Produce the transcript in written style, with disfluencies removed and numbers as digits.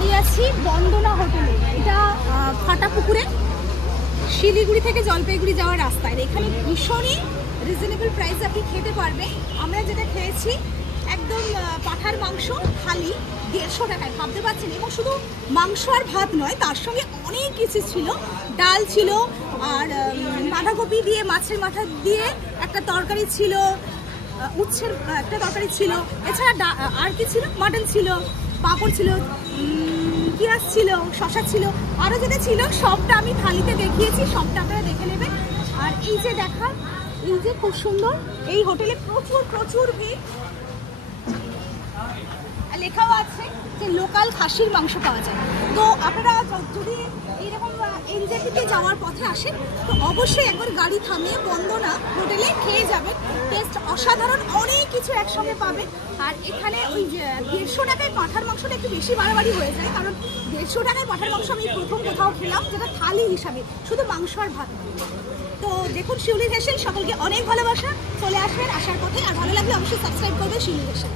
দাঁড়িয়ে আছি বন্দনা হোটেলে। এটা ফাটাপুকুরে শিলিগুড়ি থেকে জলপাইগুড়ি যাওয়ার রাস্তায়। এখানে ভীষণই রিজনেবল প্রাইসে আপনি খেতে পারবেন। আমরা যেটা খেয়েছি একদম পাঁঠার মাংস থালি 150 টাকায়, ভাবতে পারছেন। এবং শুধু মাংস আর ভাত নয়, তার সঙ্গে অনেক কিছু ছিল। ডাল ছিল, আর বাঁধাকপি দিয়ে মাছের মাথা দিয়ে একটা তরকারি ছিল, উচ্ছের একটা তরকারি ছিল, এছাড়া আর কি ছিল, মাটন ছিল, পাঁপড় ছিল, পেঁয়াজ ছিল, শসা ছিল, আরও যেটা ছিল সবটা আমি থালিতে দেখিয়েছি, সবটা আপনারা দেখে নেবেন। আর এই যে দেখা, এই যে খুব সুন্দর, এই হোটেলে প্রচুর প্রচুর ভিড়। লেখাও আছে যে লোকাল খাসির মাংস পাওয়া যায়। তো আপনারা যদি এইরকম এনজেপিতে যাওয়ার পথে আসেন তো অবশ্যই একবার গাড়ি থামিয়ে বন্দনা হোটেলে খেয়ে যাবেন। টেস্ট অসাধারণ, অনেক কিছু একসঙ্গে পাবেন। আর এখানে ওই 150 টাকায় পাঁঠার মাংসটা একটু বেশি বাড়াবাড়ি হয়ে যায়, কারণ 150 টাকায় পাঁঠার মাংস আমি প্রথম কোথাও খেলাম যেটা থালি হিসাবে, শুধু মাংস আর ভাত। তো দেখুন শিউলি হেসেল, সকলকে অনেক ভালোবাসা। চলে আসবেন আসার পথে, আর ভালো লাগলে অবশ্যই সাবস্ক্রাইব করবেন শিউলি হেসেল।